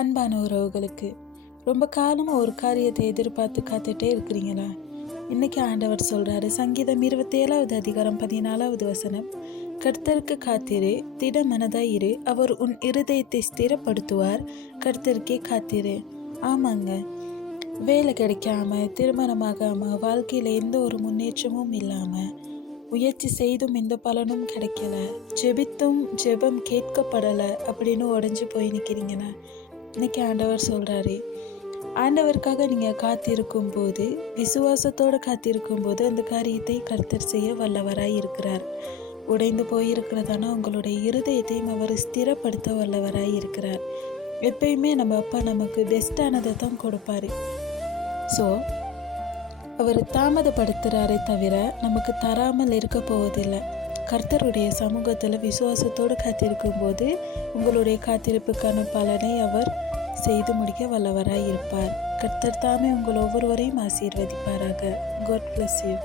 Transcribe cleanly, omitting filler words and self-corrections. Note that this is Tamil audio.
அன்பான உறவுகளுக்கு ரொம்ப காலமாக ஒரு காரியத்தை எதிர்பார்த்து காத்துட்டே இருக்கிறீங்களா? இன்னைக்கு ஆண்டவர் சொல்கிறாரு, சங்கீதம் 27வது அதிகாரம் 14வது வசனம், கர்த்தருக்கு காத்திரு, திட மனதாயிரு, அவர் உன் இருதயத்தை ஸ்திரப்படுத்துவார், கர்த்தருக்கே காத்திரு. ஆமாங்க, வேலை கிடைக்காம, திருமணமாகாமல், வாழ்க்கையில் எந்த ஒரு முன்னேற்றமும் இல்லாமல், முயற்சி செய்தும் எந்த பலனும் கிடைக்கல, ஜெபித்தும் ஜெபம் கேட்கப்படலை அப்படின்னு உடஞ்சி போய் நிற்கிறீங்கன்னா, இன்னைக்கு ஆண்டவர் சொல்கிறாரு, ஆண்டவருக்காக நீங்கள் காத்திருக்கும் போது, விசுவாசத்தோடு காத்திருக்கும் போது அந்த காரியத்தை கர்த்தர் செய்ய வல்லவராய் இருக்கிறார். உடைந்து போயிருக்கிறதான உங்களுடைய இருதயத்தையும் அவர் ஸ்திரப்படுத்த வல்லவராய் இருக்கிறார். எப்பயுமே நம்ம அப்பா நமக்கு பெஸ்டானதை தான் கொடுப்பாரு. ஸோ அவர் தாமதப்படுத்துகிறாரே தவிர நமக்கு தராமல் இருக்க போவதில்லை. கர்த்தருடைய சமூகத்தில் விசுவாசத்தோடு காத்திருக்கும் போது உங்களுடைய காத்திருப்புக்கான பலனை அவர் செய்து முடிக்க வல்லவராய் இருப்பார். கர்த்தர் தாமே உங்கள் ஒவ்வொருவரையும் ஆசீர்வதிப்பாராக. God bless you.